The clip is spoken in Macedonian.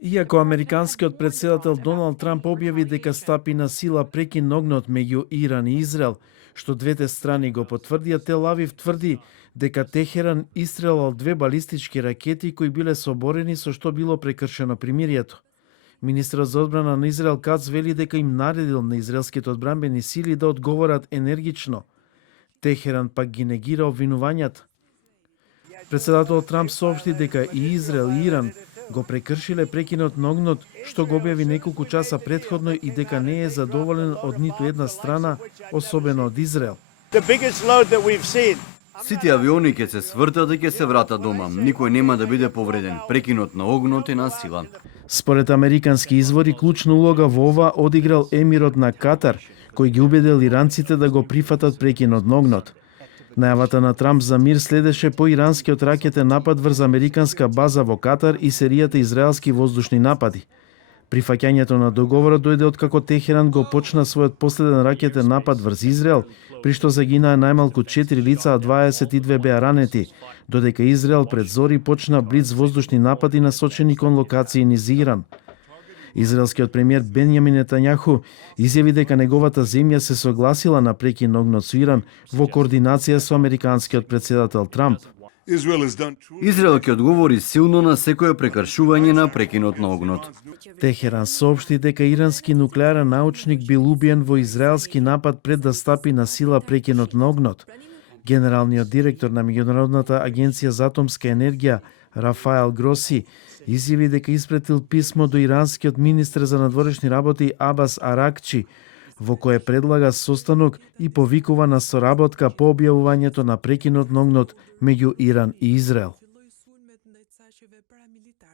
Иако американскиот претседател Доналд Трамп објави дека стапи на сила прекин огнот меѓу Иран и Израел, што двете страни го потврдија, Тел Авив тврди дека Техеран истрелал 2 балистички ракети кои биле соборени, со што било прекршено примирието. Министерот за одбрана на Израел Кац вели дека им наредил на израелските одбранбени сили да одговорат енергично. Техеран пак ги негира обвинувањата. Председателот Трамп соопшти дека и Израел и Иран го прекршиле прекинот на огнот, што го објави неколку часа претходно, и дека не е задоволен од ниту една страна, особено од Израел. Сите авиони ќе се свртат и ќе се вратат дома. Никој нема да биде повреден. Прекинот на огнот е на сила. Според американски извори, клучна улога во ова одиграл емирот на Катар, кој ги убедил иранците да го прифатат прекинот на огнот. Најавата на Трамп за мир следеше по иранскиот ракетен напад врз американска база во Катар и серијата израелски воздушни напади. Прифаќањето на договорот дојде откако Техеран го почна својот последен ракетен напад врз Израел, при што загинаа најмалку 4 лица, а 22 беа ранети, додека Израел пред зори почна блиц воздушни напади насочени кон локации низ Иран. Израелскиот премиер Бенјамин Нетањаху изјави дека неговата земја се согласила на прекин огнот со Иран во координација со американскиот претседател Трамп. Израел ќе одговори силно на секое прекршување на прекинот на огнот. Техеран соопшти дека ирански нуклеарен научник бил убиен во израелски напад пред да стапи на сила прекинот на огнот. Генералниот директор на Меѓународната агенција за атомска енергија Рафаел Гроси изјави дека испратил писмо до иранскиот министер за надворешни работи Абас Аракчи, во кое предлага состанок и повикува на соработка по објавувањето на прекинот на огнот меѓу Иран и Израел.